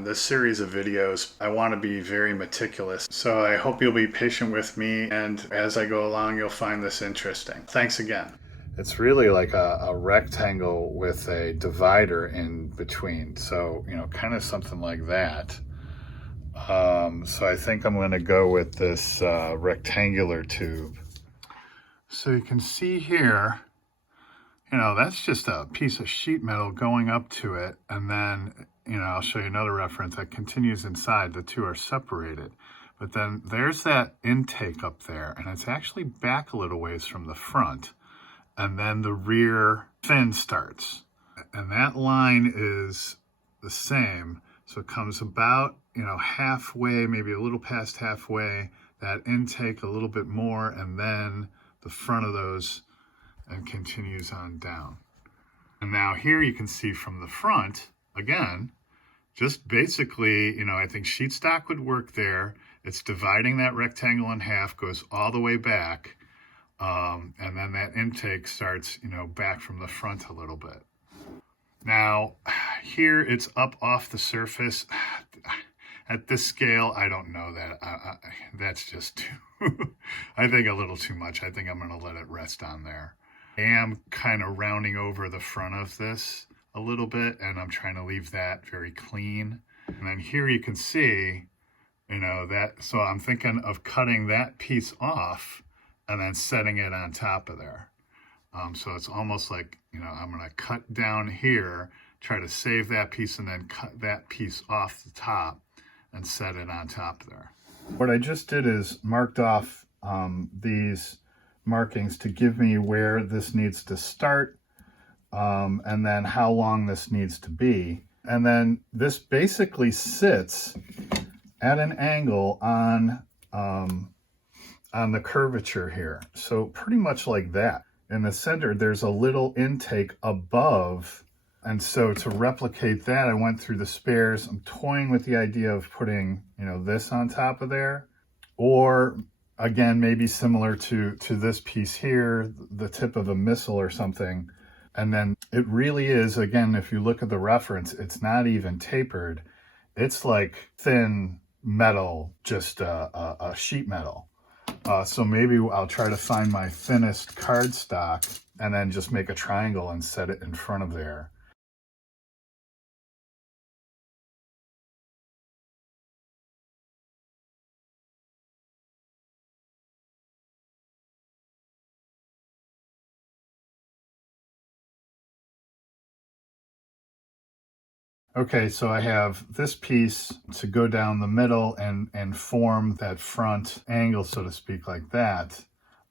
on this series of videos, I want to be very meticulous. So I hope you'll be patient with me, and as I go along, you'll find this interesting. Thanks again. It's really like a rectangle with a divider in between. So, kind of something like that. So I think I'm going to go with this rectangular tube. So you can see here, that's just a piece of sheet metal going up to it. And then, I'll show you another reference that continues inside. The two are separated. But then there's that intake up there, and it's actually back a little ways from the front. And then the rear fin starts. And that line is the same. So it comes about, halfway, maybe a little past halfway, that intake a little bit more, and then the front of those, and continues on down. And now here you can see from the front, again, just basically, I think sheet stock would work there. It's dividing that rectangle in half, goes all the way back, and then that intake starts, back from the front a little bit. Now, here it's up off the surface. At this scale, I don't know that. That's just too, I think a little too much. I think I'm going to let it rest on there. I am kind of rounding over the front of this a little bit, and I'm trying to leave that very clean. And then here you can see, that, so I'm thinking of cutting that piece off and then setting it on top of there. So it's almost like, I'm going to cut down here, try to save that piece, and then cut that piece off the top and set it on top there. What I just did is marked off these markings to give me where this needs to start, and then how long this needs to be. And then this basically sits at an angle on the curvature here. So pretty much like that. In the center, there's a little intake above. And so to replicate that, I went through the spares. I'm toying with the idea of putting, this on top of there. Or again, maybe similar to this piece here, the tip of a missile or something. And then it really is, again, if you look at the reference, it's not even tapered. It's like thin metal, just a sheet metal. So maybe I'll try to find my thinnest cardstock and then just make a triangle and set it in front of there. Okay, so I have this piece to go down the middle and form that front angle, so to speak, like that.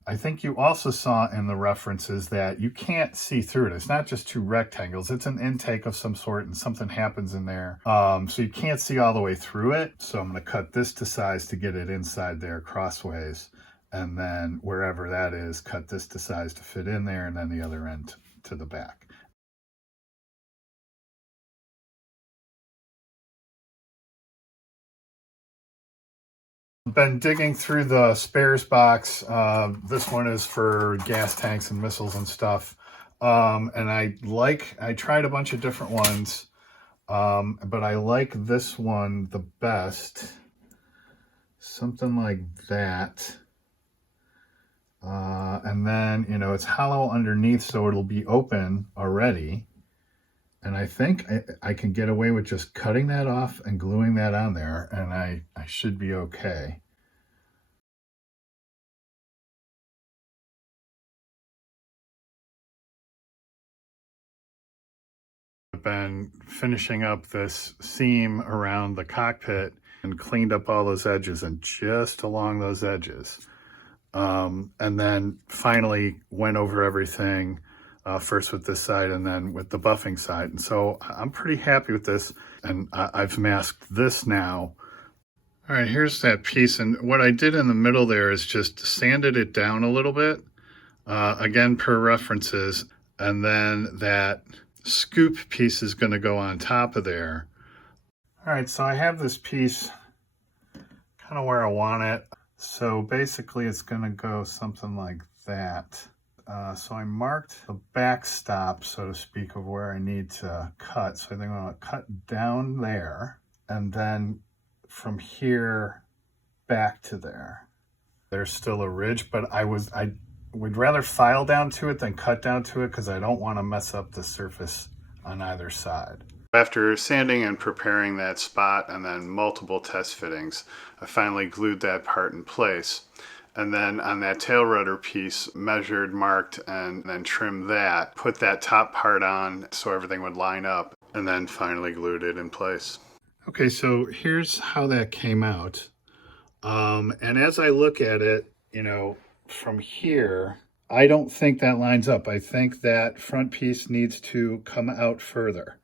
I think you also saw in the references that you can't see through it. It's not just two rectangles. It's an intake of some sort, and something happens in there. So you can't see all the way through it. So I'm going to cut this to size to get it inside there crossways. And then wherever that is, cut this to size to fit in there, and then the other end to the back. Been digging through the spares box. This one is for gas tanks and missiles and stuff. And I tried a bunch of different ones, but I like this one the best. Something like that. And then, it's hollow underneath, so it'll be open already. And I think I can get away with just cutting that off and gluing that on there, and I should be okay. I've been finishing up this seam around the cockpit and cleaned up all those edges and just along those edges. And then finally went over everything. First with this side and then with the buffing side. And so I'm pretty happy with this, and I've masked this now. All right, here's that piece, and what I did in the middle there is just sanded it down a little bit, again per references, and then that scoop piece is going to go on top of there. All right, so I have this piece kind of where I want it. So basically it's going to go something like that. So I marked the backstop, so to speak, of where I need to cut. So I think I'm going to cut down there and then from here back to there. There's still a ridge, but I would rather file down to it than cut down to it because I don't want to mess up the surface on either side. After sanding and preparing that spot and then multiple test fittings, I finally glued that part in place. And then on that tail rudder piece, measured, marked, and then trimmed that, put that top part on so everything would line up, and then finally glued it in place. Okay, so here's how that came out. And as I look at it, you know, from here, I don't think that lines up. I think that front piece needs to come out further,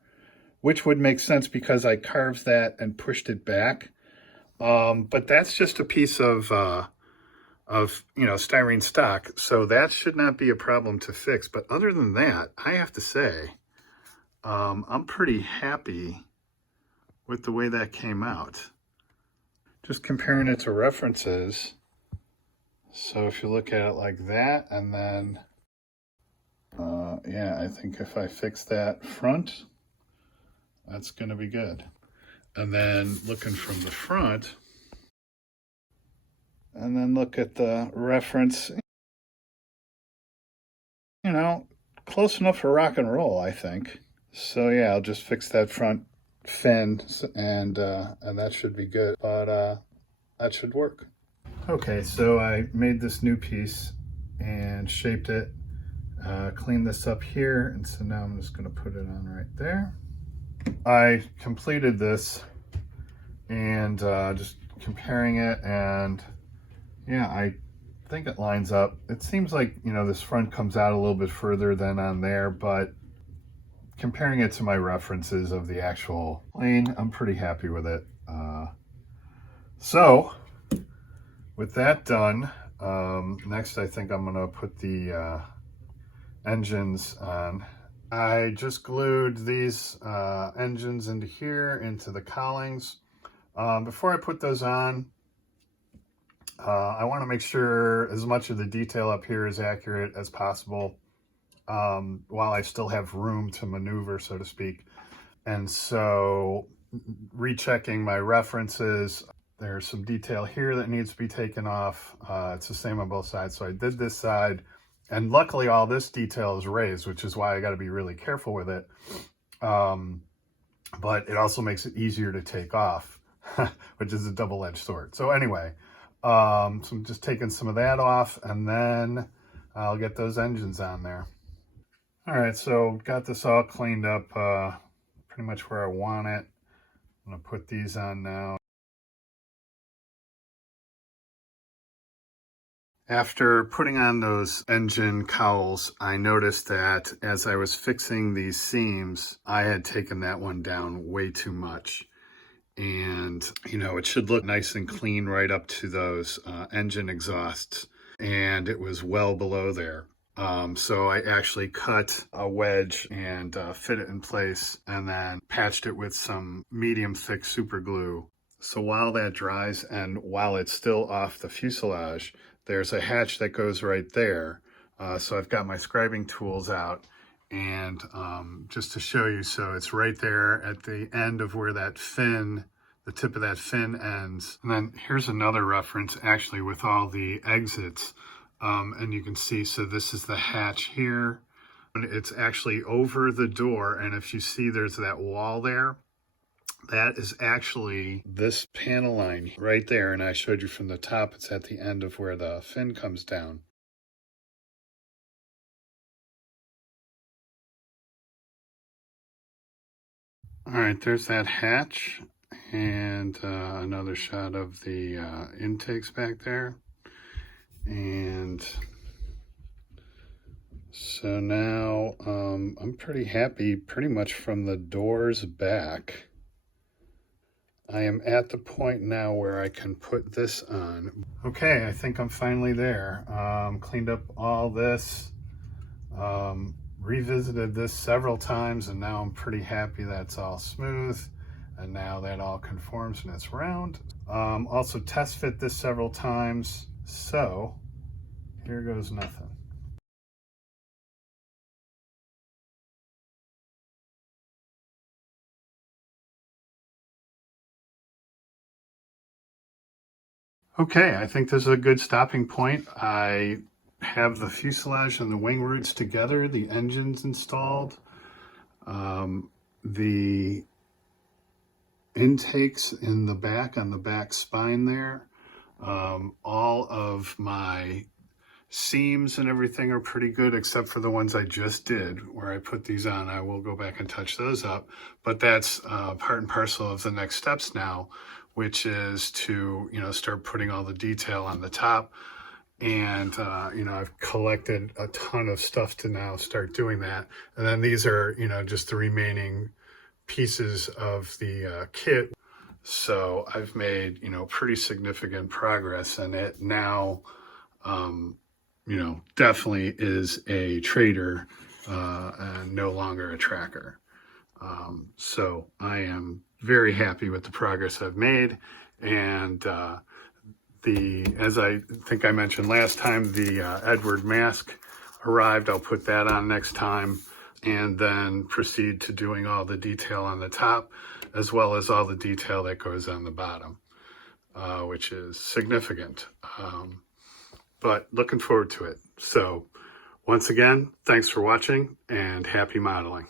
which would make sense because I carved that and pushed it back. But that's just a piece of styrene stock, so that should not be a problem to fix. But other than that, I have to say, I'm pretty happy with the way that came out. Just comparing it to references. So if you look at it like that, and then, yeah, I think if I fix that front, that's going to be good. And then looking from the front, and then look at the reference, you know, close enough for rock and roll, I think. So yeah, I'll just fix that front fin, and that should be good. But that should work. Okay, so I made this new piece and shaped it, cleaned this up here, and so now I'm just going to put it on right there. I completed this and just comparing it, and yeah, I think it lines up. It seems like, you know, this front comes out a little bit further than on there, but comparing it to my references of the actual plane, I'm pretty happy with it. So with that done, next I think I'm gonna put the engines on. I just glued these engines into here, into the cowlings. Before I put those on, I want to make sure as much of the detail up here is accurate as possible, while I still have room to maneuver, so to speak. And so rechecking my references, there's some detail here that needs to be taken off. It's the same on both sides. So I did this side, and luckily all this detail is raised, which is why I got to be really careful with it. But it also makes it easier to take off, which is a double-edged sword. So anyway, so I'm just taking some of that off, and then I'll get those engines on there. All right, so got this all cleaned up pretty much where I want it. I'm gonna put these on now. After putting on those engine cowls, I noticed that as I was fixing these seams, I had taken that one down way too much. And, you know, it should look nice and clean right up to those engine exhausts. And it was well below there. So I actually cut a wedge and fit it in place, and then patched it with some medium thick super glue. So while that dries and while it's still off the fuselage, there's a hatch that goes right there. So I've got my scribing tools out, and just to show you, so it's right there at the end of where that fin, the tip of that fin ends. And then here's another reference actually with all the exits. And you can see, so this is the hatch here. It's actually over the door, and if you see there's that wall there, that is actually this panel line right there, and I showed you from the top, it's at the end of where the fin comes down. All right, there's that hatch, and another shot of the intakes back there. And so now I'm pretty happy pretty much from the doors back. I am at the point now where I can put this on. Okay, I think I'm finally there. Cleaned up all this, revisited this several times, and now I'm pretty happy that's all smooth, and now that all conforms and it's round. Also test fit this several times, so here goes nothing. Okay, I think this is a good stopping point. I have the fuselage and the wing roots together, the engines installed, the intakes in the back on the back spine there. All of my seams and everything are pretty good except for the ones I just did where I put these on. I will go back and touch those up, but that's part and parcel of the next steps now, which is to, start putting all the detail on the top. And, I've collected a ton of stuff to now start doing that. And then these are, just the remaining pieces of the kit. So I've made, pretty significant progress in it. Now, definitely is a trader and no longer a tracker. So I am very happy with the progress I've made. And as I think I mentioned last time, the Edward mask arrived. I'll put that on next time and then proceed to doing all the detail on the top as well as all the detail that goes on the bottom, which is significant. But looking forward to it. So once again, thanks for watching and happy modeling.